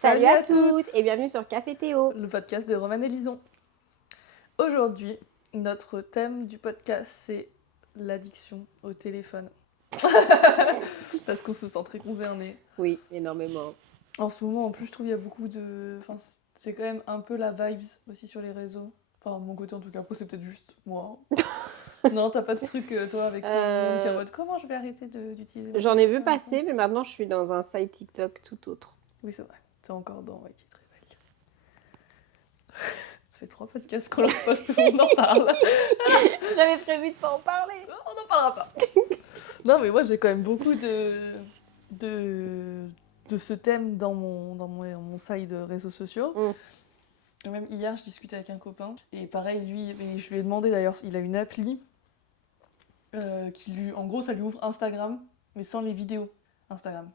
Salut à toutes et bienvenue sur Café Théo. Le podcast de Romane et Lison. Aujourd'hui, notre thème du podcast, c'est l'addiction au téléphone. Parce qu'on se sent très concerné. Oui, énormément. En ce moment, en plus, je trouve qu'il y a beaucoup de... Enfin, c'est quand même un peu la vibes aussi sur les réseaux. Enfin, de mon côté en tout cas. Après, c'est peut-être juste moi. Non, t'as pas de truc, toi, avec tout le monde qui est en mode comment je vais arrêter d'utiliser mon J'en ai vu téléphone, passer, mais maintenant je suis dans un site TikTok tout autre. Oui, c'est vrai. T'es encore dans IT très belle. Ça fait 3 podcasts qu'on leur poste, tout le monde en parle. J'avais prévu de pas en parler. On n'en parlera pas. Non, mais moi, j'ai quand même beaucoup de ce thème dans mon site de réseaux sociaux. Et même hier, je discutais avec un copain. Et pareil, lui, je lui ai demandé d'ailleurs, il a une appli qui lui, en gros, ça lui ouvre Instagram, mais sans les vidéos Instagram.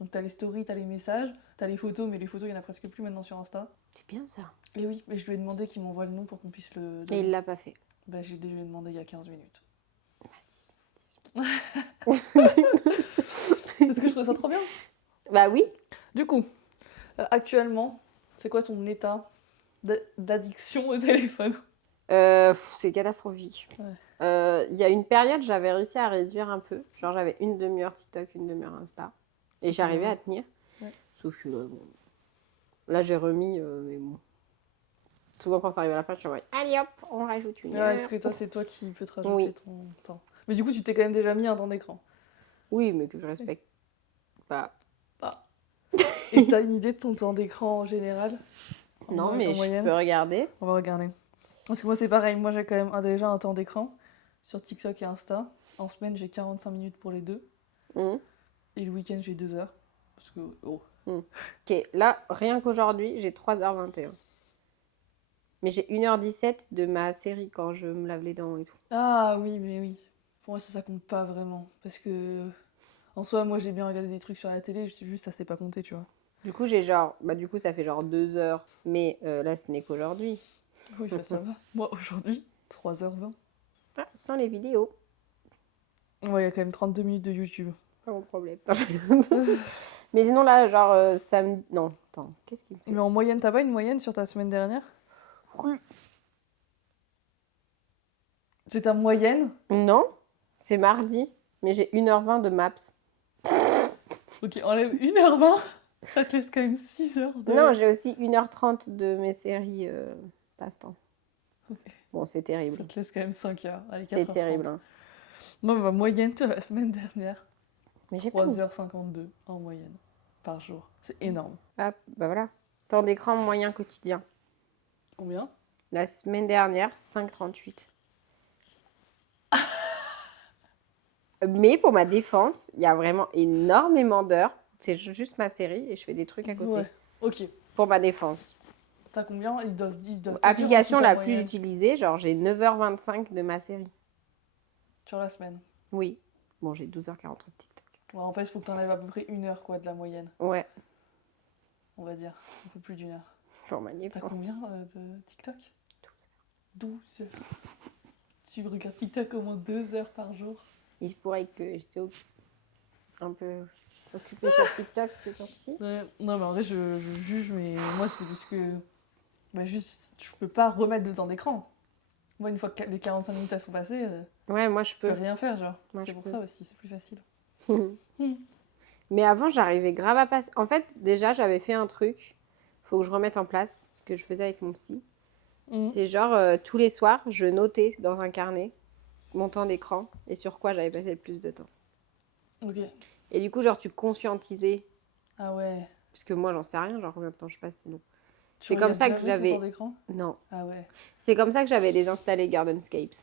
Donc t'as les stories, t'as les messages, t'as les photos, mais les photos, il y en a presque plus maintenant sur Insta. C'est bien ça. Et oui, mais je lui ai demandé qu'il m'envoie le nom pour qu'on puisse le Et donner. il l'a pas fait. Bah, je lui ai demandé il y a 15 minutes. Parce Parce que je trouve ça trop bien. Bah oui. Du coup, actuellement, c'est quoi ton état d'addiction au téléphone? C'est catastrophique. Ouais. Il y a une période, j'avais réussi à réduire un peu. Genre j'avais une demi-heure TikTok, une demi-heure Insta. Et j'arrivais à tenir. Ouais. Sauf que bon, là j'ai remis, mais bon. Souvent quand ça arrive à la fin, je suis en mode, allez hop, on rajoute une heure. Est-ce que toi, c'est toi qui peux te rajouter Oui. ton temps? Mais du coup, tu t'es quand même déjà mis un temps d'écran. Oui, mais que je respecte pas. Et t'as une idée de ton temps d'écran en général? Non, En mais je moyenne? peux regarder. On va regarder. Parce que moi, c'est pareil. Moi, j'ai quand même déjà un temps d'écran sur TikTok et Insta. En semaine, j'ai 45 minutes pour les deux. Et le week-end, j'ai 2 heures. Parce que, oh. Ok, là, rien qu'aujourd'hui, j'ai 3h21. Mais j'ai 1h17 de ma série quand je me lave les dents et tout. Ah oui, mais oui. Pour moi, ça compte pas vraiment. Parce que, en soi, moi, j'ai bien regardé des trucs sur la télé, juste ça s'est pas compté, tu vois. Du coup, j'ai genre... Bah, du coup, ça fait genre 2 heures. Mais là, ce n'est qu'aujourd'hui. Oui, bah, ça va. Moi, aujourd'hui, 3h20. Ah, sans les vidéos. Ouais, il y a quand même 32 minutes de YouTube. Pas mon problème. Mais sinon, là, genre, ça me... Non, attends, qu'est-ce qu'il me fait? Mais en moyenne, t'as pas une moyenne sur ta semaine dernière? Oui. C'est ta moyenne? Non, c'est mardi. Mais j'ai 1h20 de maps. Ok, enlève 1h20. Ça te laisse quand même 6 heures de... Non, j'ai aussi 1h30 de mes séries passe-temps. Ok. Bon, c'est terrible. Ça te laisse quand même 5 heures. Allez, C'est 4h30. terrible. Hein. Non, mais ma moyenne sur la semaine dernière, Mais j'ai pas mis. 3h52 en moyenne par jour. C'est énorme. Ah, bah voilà. Temps d'écran moyen quotidien. Combien? La semaine dernière, 5h38. Mais pour ma défense, il y a vraiment énormément d'heures. C'est juste ma série et je fais des trucs à côté. Ouais, ok. Pour ma défense. T'as combien? Ils doivent te dire Application aussi ta la plus moyenne utilisée, genre j'ai 9h25 de ma série. sur la semaine. Oui. Bon, j'ai 12h43 de TikTok. Ouais, en fait, il faut que t'enlèves à peu près 1 heure, quoi, de la moyenne. Ouais. On va dire. Un peu plus d'1 heure. Pour ma T'as défense. combien de TikTok? 12 heures. Tu regardes TikTok au moins 2 heures par jour? Il pourrait que j'étais un peu occupée sur TikTok ces temps-ci. Ouais, non, mais en vrai, je juge, mais moi, c'est parce que... Bah, juste, je peux pas remettre de temps d'écran. Moi, une fois que les 45 minutes elles sont passées, Ouais, moi je je peux peux. rien faire, genre. Moi, C'est je pour peux. ça aussi, c'est plus facile. Mais avant, j'arrivais grave à passer. En fait, déjà, j'avais fait un truc. Faut que je remette en place, que je faisais avec mon psy. C'est genre, tous les soirs, je notais dans un carnet mon temps d'écran et sur quoi j'avais passé le plus de temps. Ok. Et du coup, genre, tu conscientisais. Ah ouais. Parce que moi, j'en sais rien, genre combien de temps je passe sinon. Tu C'est comme ça regardes que jamais ton j'avais. temps d'écran? Non. Ah ouais. C'est comme ça que j'avais désinstallé Gardenscapes.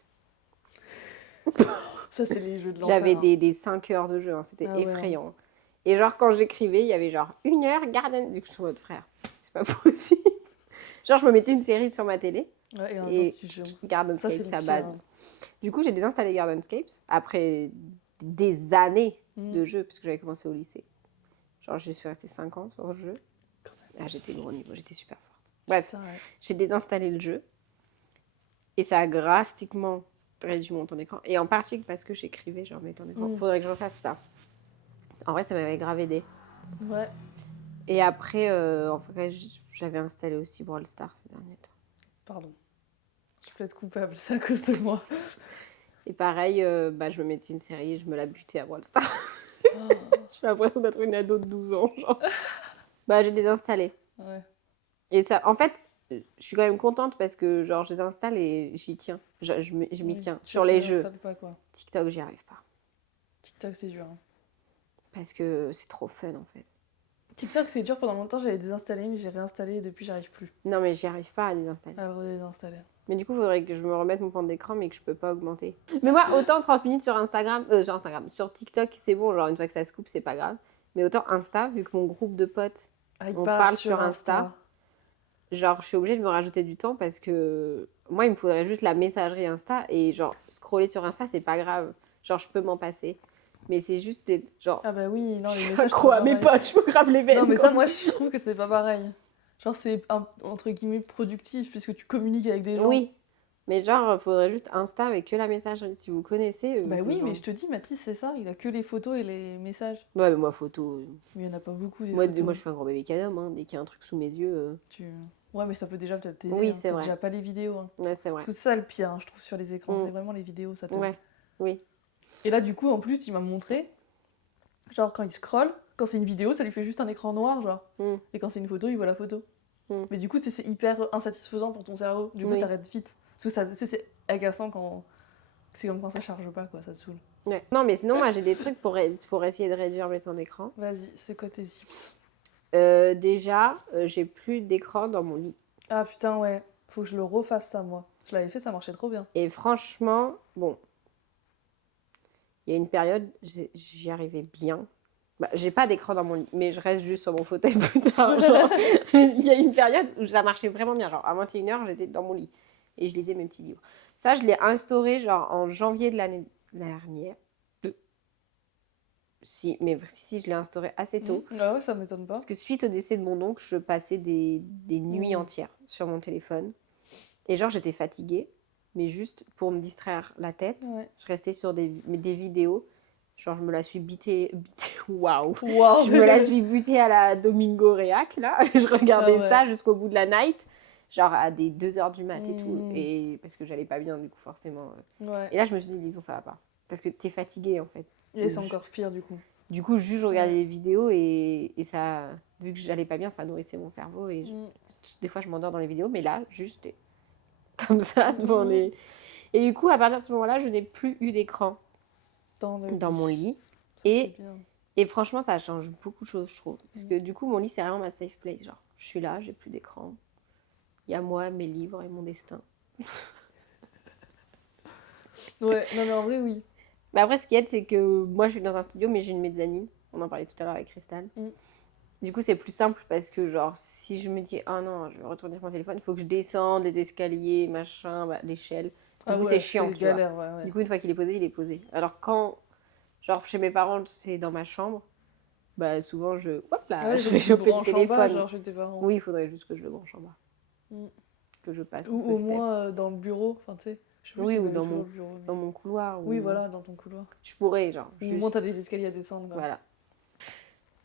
Ça, c'est les jeux de l'enfer. J'avais hein. des 5 heures de jeu, hein, c'était Ah ouais, effrayant. Et genre, quand j'écrivais, il y avait genre 1 heure Garden. Du coup, je suis en mode frère, c'est pas possible. Genre, je me mettais une série sur ma télé Ouais, et en même et temps, tu joues. Ça, c'est Gardenscapes, le ça pire. bad. hein. Du coup, j'ai désinstallé Gardenscapes après des années de Mm. jeu, parce que j'avais commencé au lycée. Genre, je suis restée 5 ans sur le jeu. Ah, j'étais gros niveau, j'étais super forte. Bref, Putain, ouais. j'ai désinstallé le jeu et ça a drastiquement réduit mon temps d'écran. Et en partie parce que j'écrivais, genre mes temps d'écran. Mm. Faudrait que je refasse ça. En vrai, ça m'avait grave aidé. Ouais. Et après, en vrai, j'avais installé aussi Brawl Stars ces derniers temps. Pardon. Je peux être coupable, c'est à cause de moi. Et pareil, je me mettais une série et je me la butais à Brawl Stars. Oh. J'ai l'impression d'être une ado de 12 ans, genre. J'ai désinstallé. Ouais. Et ça, en fait, je suis quand même contente parce que, genre, je les installe et j'y tiens. Je m'y tiens. Sur les jeux. Pas, quoi. TikTok, j'y arrive pas. TikTok, c'est dur. Hein. Parce que c'est trop fun, en fait. TikTok, c'est dur. Pendant longtemps, j'avais désinstallé, mais j'ai réinstallé et depuis, j'arrive plus. Non, mais j'y arrive pas à désinstaller. À le redésinstaller. Mais du coup, il faudrait que je me remette mon temps d'écran, mais que je peux pas augmenter. Mais moi, autant 30 minutes sur Instagram, sur TikTok, c'est bon, genre une fois que ça se coupe, c'est pas grave. Mais autant Insta, vu que mon groupe de potes, on parle sur Insta, genre je suis obligée de me rajouter du temps parce que moi, il me faudrait juste la messagerie Insta et genre scroller sur Insta, c'est pas grave. Genre, je peux m'en passer. Mais c'est juste des. Genre. Ah bah oui, non, les je messages. suis accro à mes potes, je me grave les veines. Non, mais ça, moi, je trouve que c'est pas pareil. Genre, c'est entre guillemets productif puisque tu communiques avec des gens. Oui. Mais genre, faudrait juste Insta avec que la messagerie. Si vous connaissez. Bah oui, mais je te dis, Mathis, c'est ça. Il a que les photos et les messages. Ouais, mais moi, photo. Mais il y en a pas beaucoup des moi, photos. Moi, je suis un gros bébé cadom. Hein. Dès qu'il y a un truc sous mes yeux. Ouais, mais ça peut déjà peut-être t'aider. Oui, hein. c'est vrai. Déjà pas les vidéos. Hein. Ouais, c'est vrai. Parce que c'est ça le pire, hein, je trouve, sur les écrans. C'est vraiment les vidéos, ça te. Ouais, oui. Et là, du coup, en plus, il m'a montré. Genre, quand il scrolle, quand c'est une vidéo, ça lui fait juste un écran noir, genre. Et quand c'est une photo, il voit la photo. Mais du coup, c'est hyper insatisfaisant pour ton cerveau. Du coup, t'arrêtes vite. Parce que c'est agaçant quand. C'est comme quand ça charge pas, quoi, ça te saoule. Ouais. Non, mais sinon, moi, j'ai des trucs pour essayer de réduire mes temps d'écran. Vas-y, c'est quoi tes tips? Déjà, j'ai plus d'écran dans mon lit. Ah putain, ouais. Faut que je le refasse, ça, moi. Je l'avais fait, ça marchait trop bien. Et franchement, bon. Il y a une période, j'y arrivais bien. J'ai pas d'écran dans mon lit, mais je reste juste sur mon fauteuil plus tard. Genre. Il y a une période où ça marchait vraiment bien. Genre, à 21h, j'étais dans mon lit. Et je lisais mes petits livres. Ça, je l'ai instauré genre en janvier de l'année dernière. Si, je l'ai instauré assez tôt. Ah ouais, ça m'étonne pas. Parce que suite au décès de mon oncle, je passais des nuits entières sur mon téléphone. Et genre, j'étais fatiguée. Mais juste pour me distraire la tête, je restais sur des vidéos. Genre, je me la suis butée. Waouh! Je me la suis butée à la Domingo Reac, là. Je regardais ça jusqu'au bout de la night. Genre à des 2h du mat et tout. Et parce que j'allais pas bien, du coup, forcément. Et là, je me suis dit, Lison, ça va pas. Parce que t'es fatiguée, en fait. Et c'est encore pire, du coup. Du coup, juste, je regardais des vidéos et ça... Vu que j'allais pas bien, ça nourrissait mon cerveau. Et des fois, je m'endors dans les vidéos. Mais là, juste... comme ça devant les... Et du coup, à partir de ce moment-là, je n'ai plus eu d'écran dans mon lit. Et franchement, ça change beaucoup de choses, je trouve. Parce que du coup, mon lit, c'est vraiment ma safe place. Genre, je suis là, j'ai plus d'écran. Il y a moi, mes livres et mon destin. Ouais, non mais en vrai, oui. Mais après, ce qui est, c'est que moi, je suis dans un studio, mais j'ai une mezzanine. On en parlait tout à l'heure avec Cristal. Du coup, c'est plus simple parce que, genre, si je me dis, ah non, je vais retourner sur mon téléphone, il faut que je descende les escaliers, machin, l'échelle. Du coup, c'est chiant. C'est galère, ouais. Du coup, une fois qu'il est posé, il est posé. Alors, quand, genre, chez mes parents, c'est dans ma chambre, souvent, je vais choper le téléphone. Bas, genre, chez tes parents. Oui, il faudrait juste que je le branche en bas. Que je passe ou au moins dans le bureau, enfin, tu sais. Oui, ou dans mon couloir. Oui, voilà, dans ton couloir. Je pourrais, genre. Ou au moins, t'as des escaliers à descendre. Quoi. Voilà.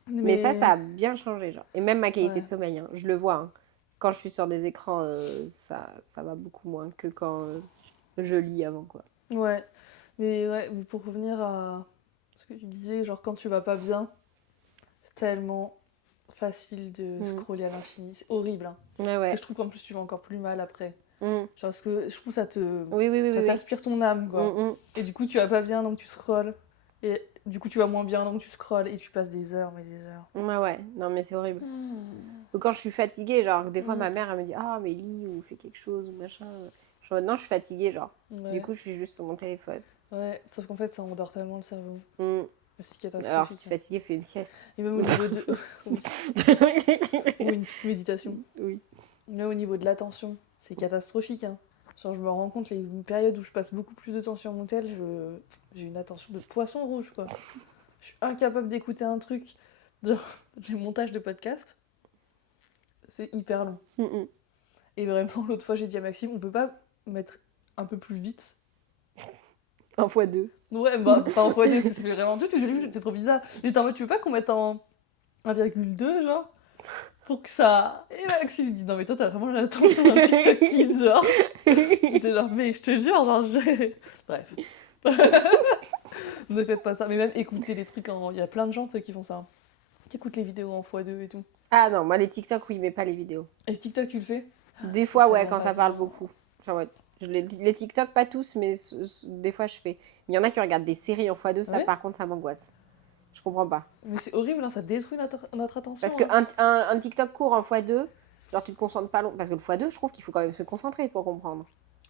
Mais ça a bien changé, genre. Et même ma qualité de sommeil, hein, je le vois. Hein. Quand je suis sur des écrans, ça va beaucoup moins que quand je lis avant, quoi. Ouais. Mais pour revenir à ce que tu disais, genre quand tu vas pas bien, c'est tellement facile de scroller à l'infini. C'est horrible. Hein. Parce que je trouve qu'en plus, tu vas encore plus mal après. Genre parce que je trouve que ça t'aspire ton âme, quoi. Et du coup, tu vas pas bien, donc tu scrolles. Et du coup, tu vas moins bien, donc tu scrolles et tu passes des heures, mais des heures. Ouais, non, mais c'est horrible. Ou quand je suis fatiguée, genre, des fois, ma mère, elle me dit « Ah, mais lis ou fais quelque chose, ou machin. » Je dis « Non, je suis fatiguée, genre. Du coup, je suis juste sur mon téléphone. Ouais, sauf qu'en fait, ça endort tellement le cerveau. C'est catastrophique. Alors, si tu es fatiguée, fais une sieste. Et même au niveau de... ou une petite méditation. Oui. Là, au niveau de l'attention, c'est catastrophique, hein. Genre, je me rends compte, les périodes où je passe beaucoup plus de temps sur mon tel, j'ai une attention de poisson rouge, quoi. Je suis incapable d'écouter un truc, genre les montages de podcast, c'est hyper long. Et vraiment, l'autre fois, j'ai dit à Maxime, on peut pas mettre un peu plus vite 1x2. Ouais, pas en x2, c'est vraiment tout, c'est trop bizarre. J'étais en mode, tu veux pas qu'on mette en 1,2, genre? pour que ça... Et Maxime me dit, non mais toi t'as vraiment l'attention d'un TikTok Kids, genre. J'étais genre, mais je te jure, genre, bref. Ne faites pas ça. Mais même écouter les trucs en... Il y a plein de gens, tu sais, qui font ça. Hein. Qui écoutent les vidéos en x2 et tout. Ah non, moi les TikTok, oui, mais pas les vidéos. Et TikTok, tu le fais? Des fois, ouais, tellement quand pas ça bien. parle beaucoup. Genre, ouais, les TikTok, pas tous, mais des fois je fais. Il y en a qui regardent des séries en x2, ça Ouais. par contre, ça m'angoisse. Je comprends pas. Mais c'est horrible, hein, ça détruit notre attention. Parce hein. qu'un TikTok court en x2, genre tu te concentres pas long. Parce que le x2, je trouve qu'il faut quand même se concentrer pour comprendre.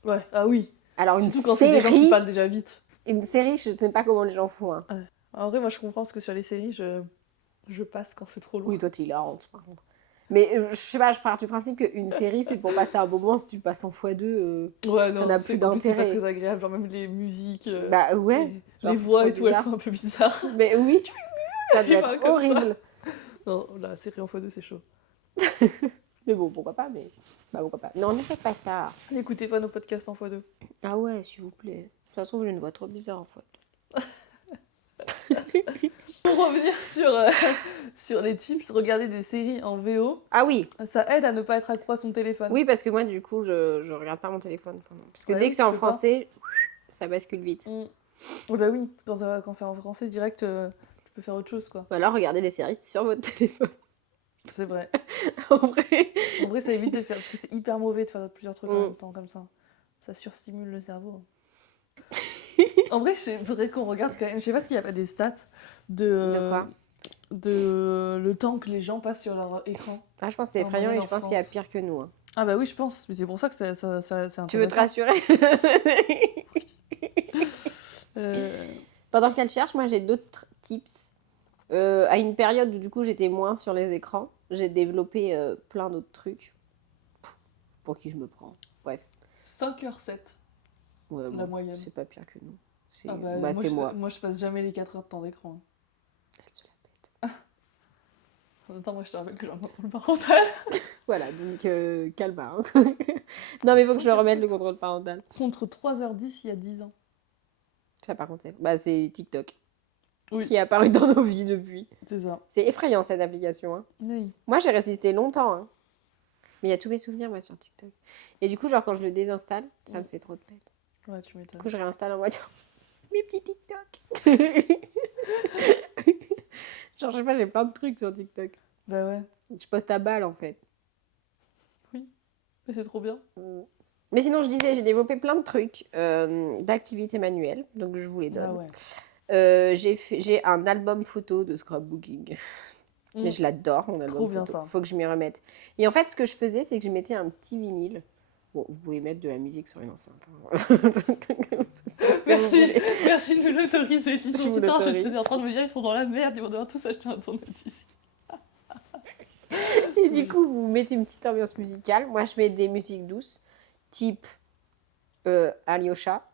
Ouais, ah oui. Alors une Surtout quand c'est des gens qui série, parlent déjà vite. une série, je sais pas comment les gens font. Hein. Ouais. En vrai, moi je comprends parce que sur les séries, je passe quand c'est trop lourd. Oui, toi t'es hilarante par contre. Mais je sais pas, je pars du principe qu'une série, c'est pour passer un bon moment. Si tu passes en x2, Ouais, ça non, n'a c'est plus en plus, c'est pas d'intérêt. très agréable. Genre même les musiques, Bah ouais. les Genre, c'est voix trop et tout, elles bizarre. sont un peu bizarres. Mais oui, ça doit Il être parle comme ça. horrible. Non, la série en x2, c'est chaud. Mais bon, pourquoi pas, mais... Bah pourquoi pas. Non, ne faites pas ça. N'écoutez pas nos podcasts en x2. Ah ouais, s'il vous plaît. De toute façon, j'ai une voix trop bizarre en fait. Pour revenir sur les tips, regarder des séries en VO, Ah oui. ça aide à ne pas être accro à son téléphone. Oui, parce que moi, du coup, je regarde pas mon téléphone pendant. Parce que Ouais, dès oui, que c'est tu en peux pas. français, ça bascule vite. Oh bah oui, quand c'est en français direct, tu peux faire autre chose quoi. Ou alors, regardez des séries sur votre téléphone. C'est vrai. En vrai. En vrai, ça évite de faire. Parce que c'est hyper mauvais de faire plusieurs trucs en Mm. même temps comme ça. Ça surstimule le cerveau. En vrai, je voudrais qu'on regarde quand même. Je sais pas s'il y a pas des stats De quoi de le temps que les gens passent sur leur écran. Ah, je pense que c'est En effrayant et moyenne je en pense qu'il y a France. pire que nous. Hein. Ah bah oui, je pense. Mais c'est pour ça que c'est intéressant. Tu veux te rassurer Pendant qu'elle cherche, moi, j'ai d'autres tips. À une période où, du coup, j'étais moins sur les écrans, j'ai développé plein d'autres trucs. Pour qui je me prends. Bref. 5h07, Ouais, la bon, moyenne. c'est pas pire que nous. C'est Ah bah, c'est moi. Moi, je passe jamais les 4 heures de temps d'écran. Hein. Elle se la pète. En même temps, moi, je te rappelle que j'ai un contrôle parental. Voilà, donc calme. Hein. Non, mais il faut que je le remette le contrôle parental. Contre 3h10 il y a 10 ans. Ça, par contre, c'est TikTok. Oui. Qui est apparu dans nos vies depuis. C'est ça. C'est effrayant cette application. Hein. Oui. Moi, j'ai résisté longtemps. Hein. Mais il y a tous mes souvenirs moi, sur TikTok. Et du coup, genre, quand je le désinstalle, ça me fait trop de peine. Ouais, tu m'étonnes. Du coup, je réinstalle en mode mes petits TikTok. Genre, je sais pas, j'ai plein de trucs sur TikTok. Bah ouais. Je poste à balle en fait. Oui. Mais c'est trop bien. Mais sinon, je disais, j'ai développé plein de trucs d'activités manuelles. Donc, je vous les donne. Ah ouais. J'ai un album photo de scrapbooking. Mais je l'adore, mon album Trop bien photo. ça. Faut que je m'y remette. Et en fait, ce que je faisais, c'est que je mettais un petit vinyle. Bon, vous pouvez mettre de la musique sur une enceinte. Merci de nous l'autoriser, Lily. Je vous Putain, l'autorise. j'étais en train de me dire, ils sont dans la merde, ils vont devoir tous acheter un tourne-disque. Et du coup, vous mettez une petite ambiance musicale. Moi, je mets des musiques douces, type Alyosha.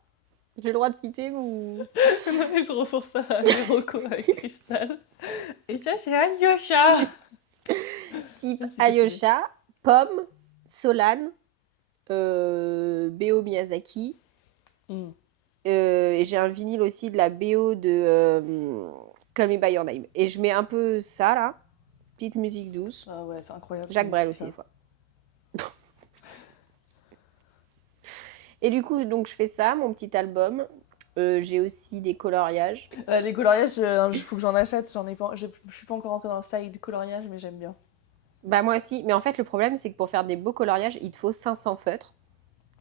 J'ai le droit de quitter ou... Je reforce ça à Hiroko avec Crystal. Et ça, c'est Alyosha. Type Ah, c'est Alyosha, Pomme, Solane, BO Miyazaki. Et j'ai un vinyle aussi de la BO de Call Me By Your Name. Et je mets un peu ça, là. Petite musique douce. Ah ouais, c'est incroyable. Jacques Brel aussi, ça. des fois. Et du coup, donc, je fais ça, mon petit album. J'ai aussi des coloriages. Les coloriages, il faut que j'en achète. Je suis pas encore rentrée dans le side coloriage, mais j'aime bien. Bah moi aussi. Mais en fait, le problème, c'est que pour faire des beaux coloriages, il te faut 500 feutres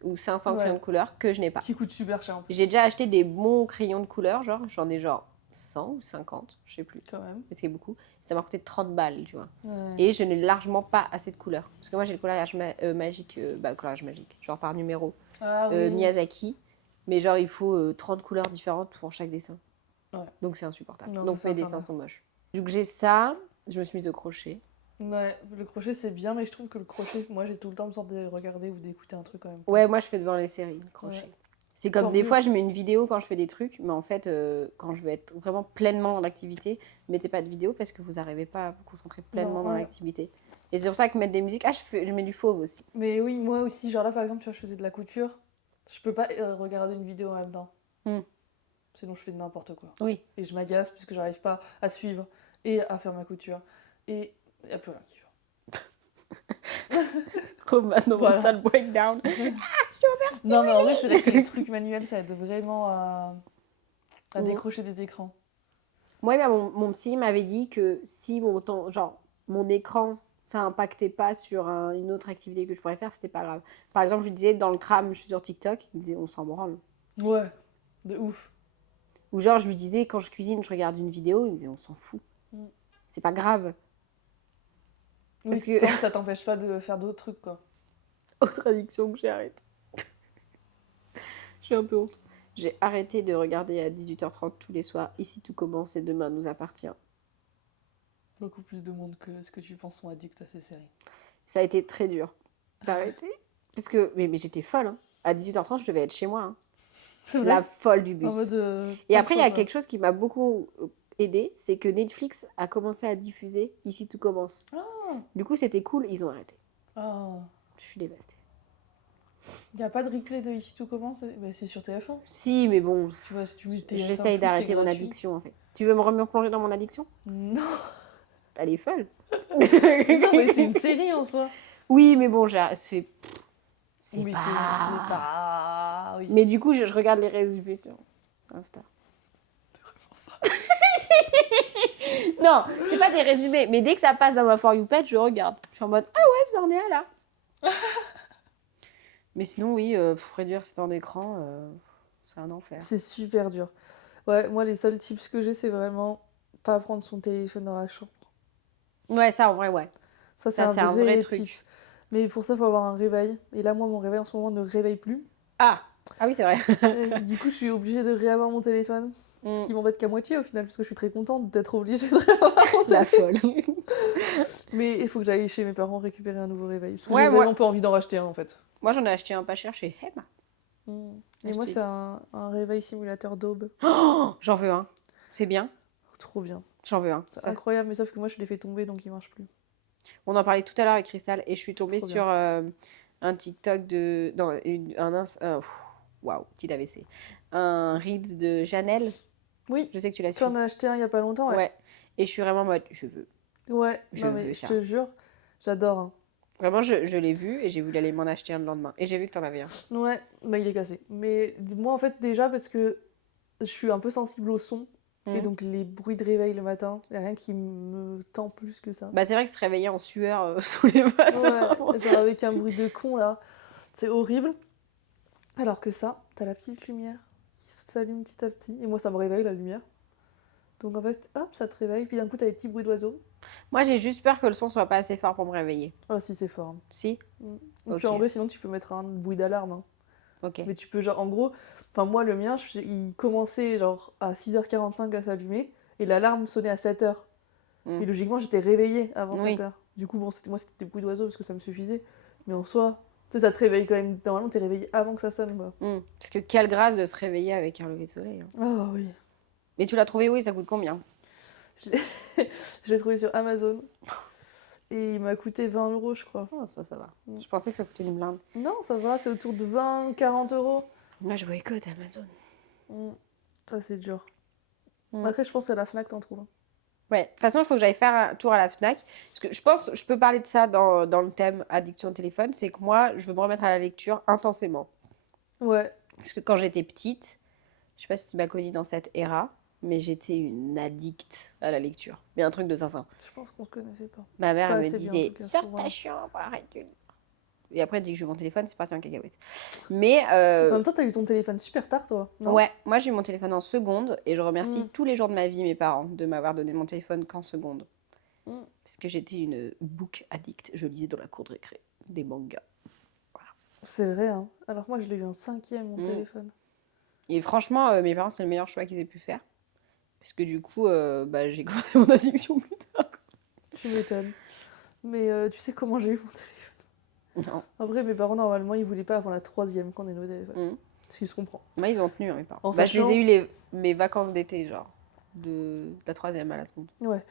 ou 500 crayons de couleur que je n'ai pas. Qui coûte super cher en plus. J'ai déjà acheté des bons crayons de couleur, genre j'en ai genre 100 ou 50, je sais plus. Quand même. Mais c'est beaucoup. Ça m'a coûté 30 balles, tu vois. Ouais. Et je n'ai largement pas assez de couleurs. Parce que moi, j'ai le coloriage magique, coloriage magique, genre par numéro. Ah oui. Miyazaki. Mais genre, il faut 30 couleurs différentes pour chaque dessin. Ouais. Donc c'est insupportable. Non, donc c'est mes infernal. dessins sont moches. Donc j'ai ça. Je me suis mise au crochet. Ouais, le crochet c'est bien, mais je trouve que le crochet, moi j'ai tout le temps besoin de regarder ou d'écouter un truc en même temps. Ouais, moi je fais devant les séries, le crochet. Ouais. C'est comme Tant des mieux. fois je mets une vidéo quand je fais des trucs, mais en fait quand je veux être vraiment pleinement dans l'activité, mettez pas de vidéo parce que vous n'arrivez pas à vous concentrer pleinement dans l'activité. Et c'est pour ça que mettre des musiques, je mets du fauve aussi. Mais oui, moi aussi, genre là par exemple, tu vois, je faisais de la couture, je peux pas regarder une vidéo en même temps. Sinon je fais n'importe quoi. Oui. Et je m'agace puisque j'arrive pas à suivre et à faire ma couture. Et il n'y a plus rien qui va. Romano Voilà. mental breakdown. Non, mais en vrai, c'est vrai que les trucs manuels, ça aide vraiment à décrocher des écrans. Moi, ben, mon psy m'avait dit que si mon écran, ça impactait pas sur une autre activité que je pourrais faire, c'était pas grave. Par exemple, je lui disais dans le tram, je suis sur TikTok, il me disait on s'en branle. Ouais, de ouf. Ou genre, je lui disais quand je cuisine, je regarde une vidéo, il me disait on s'en fout. C'est pas grave. Oui, Parce que- tant que ça t'empêche pas de faire d'autres trucs, quoi. Autre addiction que j'ai arrêtée. J'ai un peu honte. J'ai arrêté de regarder à 18h30 tous les soirs. Ici, tout commence et demain nous appartient. Beaucoup plus de monde que ce que tu penses sont addicts à ces séries. Ça a été très dur d'arrêter. Parce que, mais j'étais folle. Hein. À 18h30, je devais être chez moi. Hein. C'est vrai. La folle du bus. En mode, Et après, il y a chaud, quoi. quelque chose qui m'a beaucoup aidé, c'est que Netflix a commencé à diffuser Ici tout commence. Ah. Du coup, c'était cool, ils ont arrêté. Ah. Je suis dévastée. Y a pas de replay de Ici tout commence? Bah, c'est sur TF1. Si, mais bon, Tu vois, si tu mets TF1+, j'essaye d'arrêter c'est mon gratuit. addiction en fait. Tu veux me replonger dans mon addiction? Non. Elle est folle. Non, mais c'est une série en soi. Oui, mais bon, c'est Oui, pas... c'est pas... Oui. Mais du coup, je regarde les résumés sur Insta. Non, c'est pas des résumés, mais dès que ça passe dans ma For You Page, je regarde. Je suis en mode, ah ouais, ça en est là. Mais sinon, oui, pour réduire ce temps d'écran, c'est un enfer. C'est super dur. Ouais, moi, les seuls tips que j'ai, c'est vraiment pas prendre son téléphone dans la chambre. Ouais, ça, en vrai, ouais. Ça, c'est Ça, un vrai truc. tip. Mais pour ça, il faut avoir un réveil. Et là, moi, mon réveil en ce moment ne réveille plus. Ah oui, c'est vrai. Et du coup, je suis obligée de réavoir mon téléphone. Ce qui m'embête qu'à moitié au final, parce que je suis très contente d'être obligée de réavoir mon téléphone. La folle. Mais il faut que j'aille chez mes parents récupérer un nouveau réveil. Parce que Ouais, j'ai moi- vraiment pas envie d'en racheter un en fait. Moi, j'en ai acheté un pas cher chez Hem. Et moi, Acheter. c'est un réveil simulateur d'aube. Oh, j'en veux un. C'est bien. Trop bien. J'en veux un. C'est Ça- incroyable, mais sauf que moi, je l'ai fait tomber donc il marche plus. On en parlait tout à l'heure avec Cristal et je suis tombée trop sur un TikTok de. Non, waouh, petit AVC. Un Reels de Janelle. Oui, Je sais que tu l'as tu su. en as acheté un il y a pas longtemps, ouais. Ouais. Et je suis vraiment en mode, je veux. Ouais, Je non veux mais ça. je te jure, j'adore. Hein. Vraiment, je l'ai vu et j'ai voulu aller m'en acheter un le lendemain. Et j'ai vu que t'en avais un. Ouais, bah il est cassé. Mais moi, en fait, déjà parce que je suis un peu sensible au son. Et donc les bruits de réveil le matin, y a rien qui me tend plus que ça. Bah, c'est vrai que se réveiller en sueur sous les matins. Ouais, genre avec un bruit de con là, c'est horrible. Alors que ça, t'as la petite lumière qui s'allume petit à petit. Et moi, ça me réveille la lumière. Donc en fait, hop, ça te réveille. Puis d'un coup, t'as des petits bruits d'oiseaux. Moi, j'ai juste peur que le son soit pas assez fort pour me réveiller. Ah si, c'est fort. Hein. Si? Ou Ok. puis en vrai, sinon tu peux mettre un bruit d'alarme. Hein. Ok. Mais tu peux genre, en gros, enfin moi le mien, il commençait genre à 6h45 à s'allumer. Et l'alarme sonnait à 7h. Et logiquement, j'étais réveillée avant 7h. Du coup, bon, c'était des bruits d'oiseaux parce que ça me suffisait. Mais en soi, tu sais, ça te réveille quand même. Normalement, t'es réveillé avant que ça sonne, quoi. Parce que quelle grâce de se réveiller avec un lever de soleil. Hein. Ah oui. Mais tu l'as trouvé où et ça coûte combien? Je l'ai trouvé sur Amazon. Et il m'a coûté 20 €, je crois. Oh, ça va. Je pensais que ça coûtait une blinde. Non, ça va, c'est autour de 20-40 €. Moi, je boycotte Amazon. Ça, c'est dur. Après, je pense qu'à la Fnac, t'en trouves. Hein. Ouais, de toute façon, il faut que j'aille faire un tour à la Fnac. Parce que je pense, je peux parler de ça dans le thème addiction au téléphone. C'est que moi, je veux me remettre à la lecture intensément. Ouais. Parce que quand j'étais petite, je sais pas si tu m'as connue dans cette ère, mais j'étais une addict à la lecture. Mais un truc de 500. Je pense qu'on se connaissait pas. Ma mère, Pas elle me assez bien, disait, en tout cas, sors souvent. ta chambre, arrête de lire. Et après, dès que j'ai eu mon téléphone, c'est parti en cacahuète. Mais En même temps, t'as eu ton téléphone super tard, toi. Non ouais, moi j'ai eu mon téléphone en seconde et je remercie tous les jours de ma vie mes parents de m'avoir donné mon téléphone qu'en seconde. Parce que j'étais une book addict. Je lisais dans la cour de récré des mangas. Voilà. C'est vrai, hein. Alors moi, je l'ai eu en 5e, mon téléphone. Et franchement, mes parents, c'est le meilleur choix qu'ils aient pu faire. Parce que du coup, j'ai commencé mon addiction plus tard. Tu m'étonnes. Mais tu sais comment j'ai eu mon téléphone? Non. En vrai, mes parents, normalement, ils voulaient pas avant la 3e qu'on ait nos téléphones. Si je comprends. Moi, ils ont tenu, hein, mes parents. En Je les sachant- ai eu mes vacances d'été, genre. De la 3e à la seconde. Ouais.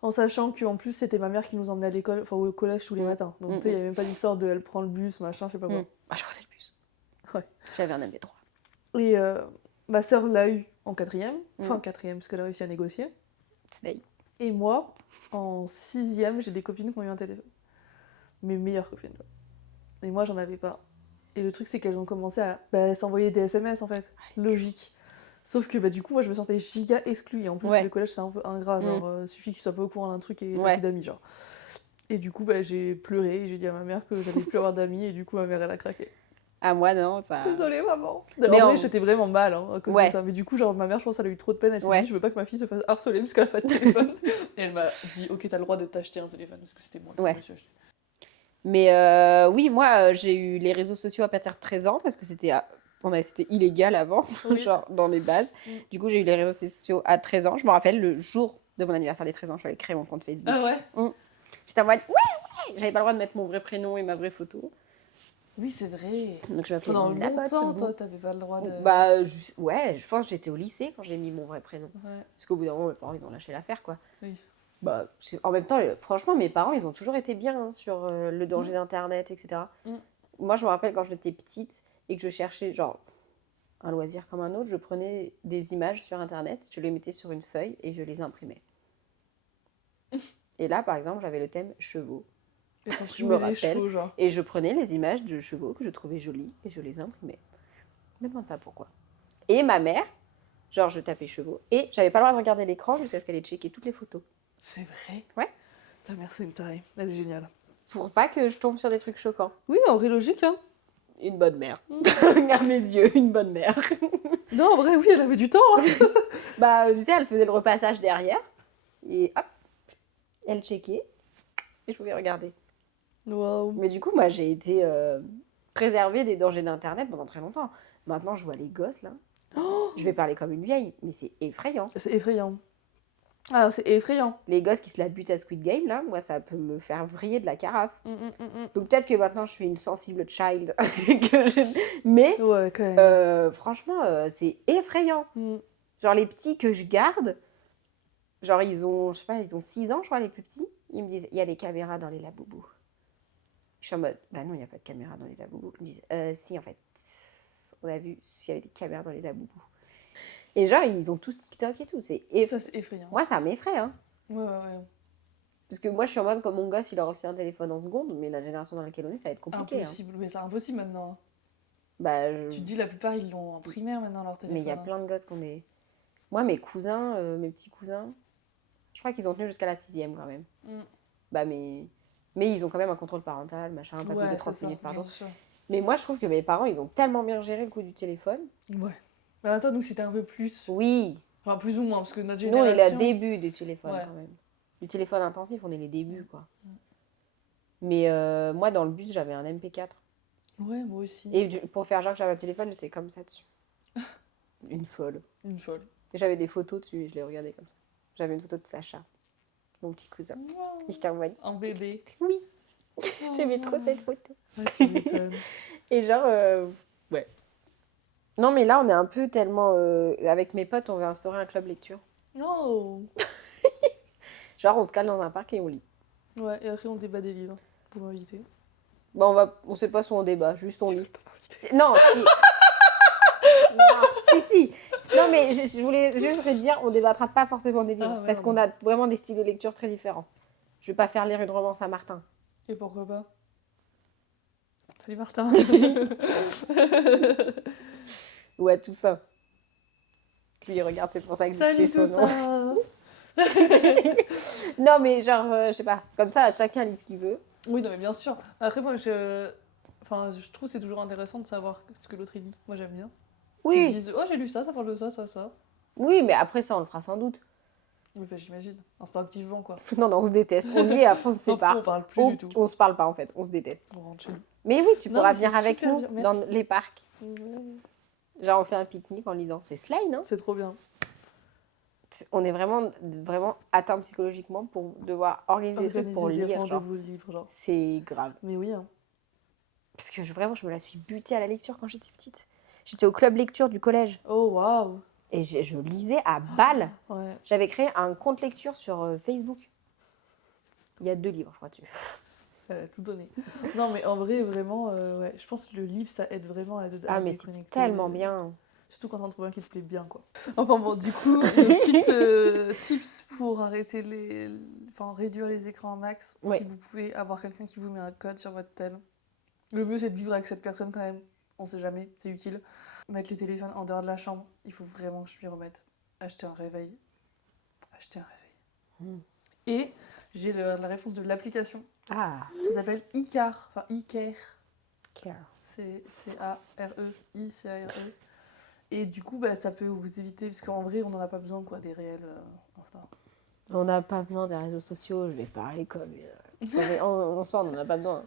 En sachant qu'en plus, c'était ma mère qui nous emmenait à l'école, enfin au collège tous les matins. Donc, tu sais, il n'y avait même pas d'histoire de elle prend le bus, machin, je sais pas quoi. Ah, je prenais le bus. Ouais. J'avais un LV3. Et ma sœur l'a eu en 4e, enfin 4e, parce qu'elle a réussi à négocier. Slay. Et moi, en 6e, j'ai des copines qui ont eu un téléphone. mes meilleures copines. Et moi, j'en avais pas. Et le truc, c'est qu'elles ont commencé à s'envoyer des SMS, en fait. Logique. Sauf que du coup, moi, je me sentais giga exclue. Et en plus, le collège, c'est un peu ingrat. Genre, suffit que tu sois pas au courant d'un truc et t'as plus d'amis, genre. Et du coup, j'ai pleuré et j'ai dit à ma mère que j'allais plus avoir d'amis. Et du coup, ma mère, elle a craqué. Ah, moi, non, ça... Désolée, maman. Mais en vrai, j'étais vraiment mal à cause de ça. Mais du coup, genre, ma mère, je pense, elle a eu trop de peine. Elle s'est dit, je veux pas que ma fille se fasse harceler parce qu'elle a pas de téléphone. Et elle m'a dit, ok, t'as le droit de t'acheter un téléphone parce que c'était moi qui me suis acheté. Mais oui, moi, j'ai eu les réseaux sociaux à partir de 13 ans parce que c'était illégal avant, genre dans les bases. Du coup, j'ai eu les réseaux sociaux à 13 ans. Je me rappelle, le jour de mon anniversaire des 13 ans, je suis allée créer mon compte Facebook. Ah ouais J'étais en mode, ouais, j'avais pas le droit de mettre mon vrai prénom et ma vraie photo. Oui, c'est vrai. Donc je m'appelais pendant longtemps, toi, t'avais pas le droit de... ouais, je pense que j'étais au lycée quand j'ai mis mon vrai prénom. Ouais. Parce qu'au bout d'un moment, mes parents, ils ont lâché l'affaire, quoi. Oui. En même temps, franchement, mes parents, ils ont toujours été bien sur le danger d'Internet, etc. Moi, je me rappelle quand j'étais petite et que je cherchais, genre, un loisir comme un autre, je prenais des images sur Internet, je les mettais sur une feuille et je les imprimais. Et là, par exemple, j'avais le thème chevaux. Je me rappelle. Chevaux, et je prenais les images de chevaux que je trouvais jolies et je les imprimais. Je me demande pas pourquoi. Et ma mère, genre, je tapais chevaux et j'avais pas le droit de regarder l'écran jusqu'à ce qu'elle ait checké toutes les photos. C'est vrai? Ouais. Ta mère, c'est une tarée. Elle est géniale. Pour pas que je tombe sur des trucs choquants. Oui, en vrai, logique, hein. Une bonne mère. À mes yeux, une bonne mère. Non, en vrai, oui, elle avait du temps. Hein. Tu sais, elle faisait le repassage derrière. Et hop, elle checkait. Et je pouvais regarder. Wow. Mais du coup, moi, j'ai été préservée des dangers d'Internet pendant très longtemps. Maintenant, je vois les gosses, là. Oh, je vais parler comme une vieille, mais c'est effrayant. C'est effrayant. Ah, c'est effrayant. Les gosses qui se la butent à Squid Game, là, moi, ça peut me faire vriller de la carafe. Donc peut-être que maintenant, je suis une sensible child. Mais, ouais, quand même. Franchement, c'est effrayant. Genre, les petits que je garde, genre, ils ont 6 ans, je crois, les plus petits. Ils me disent, il y a des caméras dans les laboubous. Je suis en mode, bah non, il n'y a pas de caméra dans les laboubous. Ils me disent, si, en fait, on a vu s'il y avait des caméras dans les laboubous. Et genre, ils ont tous TikTok et tout. C'est effrayant. Moi, ça m'effraie, hein. Ouais. Parce que moi, je suis en mode, comme mon gosse, il a reçu un téléphone en seconde, mais la génération dans laquelle on est, ça va être compliqué. Impossible, mais c'est impossible maintenant. Tu te dis, la plupart, ils l'ont en primaire maintenant, leur téléphone. Mais il y a plein de gosses qui ont des... Moi, mes cousins, mes petits cousins, je crois qu'ils ont tenu jusqu'à la 6e quand même. Mais ils ont quand même un contrôle parental, machin, un peu plus de 30 minutes par jour. Mais moi, je trouve que mes parents, ils ont tellement bien géré le coup du téléphone. Ouais. Mais attends, nous, c'était un peu plus. Oui. Enfin, plus ou moins, parce que notre génération... Nous, on est le début du téléphone, quand même. Du téléphone intensif, on est les débuts, quoi. Mais moi, dans le bus, j'avais un MP4. Ouais, moi aussi. Et pour faire genre que j'avais un téléphone, j'étais comme ça dessus. Une folle. Et j'avais des photos dessus et je les regardais comme ça. J'avais une photo de Sacha, mon petit cousin. Wow. Et je t'envoie. Un bébé. Oui. J'aimais trop cette photo. Ouais, tu m'étonnes. Et genre, ouais. Non, mais là, on est un peu tellement... avec mes potes, on veut instaurer un club lecture. Oh. Genre, on se cale dans un parc et on lit. Ouais, et après, on débat des livres. Pour m'inviter. On sait pas si on débat, juste on lit. Non, si. Non, si. Non, mais je voulais juste dire, on débattra pas forcément des livres. Parce qu'on a vraiment des styles de lecture très différents. Je vais pas faire lire une romance à Martin. Et pourquoi pas? Salut Martin. Ou à Toussaint. Lui, regarde, c'est pour ça que c'est son nom. Non, mais genre, je sais pas. Comme ça, chacun lit ce qu'il veut. Oui, non, mais bien sûr. Après, moi, je trouve que c'est toujours intéressant de savoir ce que l'autre lit. Moi, j'aime bien. Oui. Ils disent, oh, j'ai lu ça, ça parle de ça, ça. Oui, mais après ça, on le fera sans doute. Oui, bah, j'imagine. Instinctivement, quoi. Non, on se déteste. On lit et après, on se sépare. On parle plus du tout. On se parle pas, en fait. On se déteste. On rentre chez nous. Mais oui, tu pourras venir avec nous dans les parcs. Genre, on fait un pique-nique en lisant. C'est slay, non? C'est trop bien. On est vraiment atteint psychologiquement pour devoir organiser des trucs pour lire. Genre. C'est grave. Mais oui. Hein. Parce que vraiment, je me la suis butée à la lecture quand j'étais petite. J'étais au club lecture du collège. Oh, waouh. Et je lisais à balles. Ouais. J'avais créé un compte lecture sur Facebook. Il y a 2 livres, je crois, dessus. Ça va tout donner. Non, mais en vrai, vraiment, ouais, je pense que le livre, ça aide vraiment à mais c'est tellement bien. Surtout quand on trouve un qui te plaît bien, quoi. Enfin bon, du coup, petite tips pour arrêter enfin, réduire les écrans au max. Ouais. Si vous pouvez avoir quelqu'un qui vous met un code sur votre tel. Le mieux, c'est de vivre avec cette personne quand même. On sait jamais, c'est utile. Mettre les téléphones en dehors de la chambre. Il faut vraiment que je m'y remette. Acheter un réveil. Et j'ai la réponse de l'application. Ah. Ça s'appelle Icar. Enfin, Icar. Care. C'est C-A-R-E. I-C-A-R-E. Et du coup, ça peut vous éviter, parce qu'en vrai, on n'en a pas besoin, quoi, des réels Insta. On n'a pas besoin des réseaux sociaux, je vais parler comme... on sort, on n'en a pas besoin.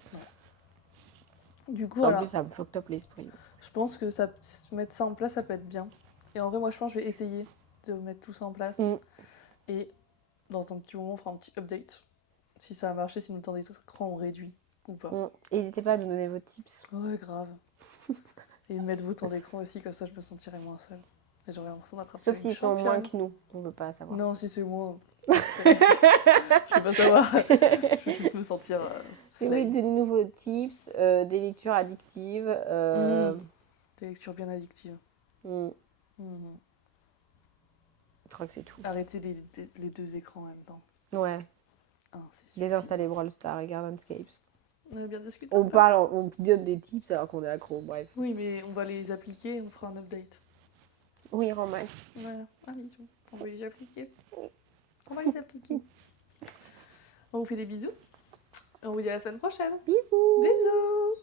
Du coup, En voilà. plus, ça me fuck up l'esprit. Je pense que mettre ça en place, ça peut être bien. Et en vrai, moi, je pense que je vais essayer de mettre tout ça en place. Et dans un petit moment, on fera un petit update. Si ça a marché, si notre temps d'écran on réduit ou pas. N'hésitez pas à nous donner vos tips. Ouais, grave. Et mettre vos temps d'écran aussi, comme ça je me sentirai moins seule. Et j'aurais l'impression d'attraper Sauf une s'ils sont championne. moins que nous, on veut pas savoir. Non, si c'est moins, je veux pas savoir. Je veux juste me sentir Et oui, de nouveaux tips, des lectures addictives. Des lectures bien addictives. Je crois que c'est tout. Arrêter les 2 écrans en même temps. Ouais. C'est Désinstaller Brawl Stars et Gardenscapes. On a bien discuté. On donne des tips alors qu'on est accro, bref. Oui, mais on va les appliquer, on fera un update. Oui, Romain. Voilà, bisous. On va les appliquer. On va les appliquer. On vous fait des bisous. On vous dit à la semaine prochaine. Bisous. Bisous.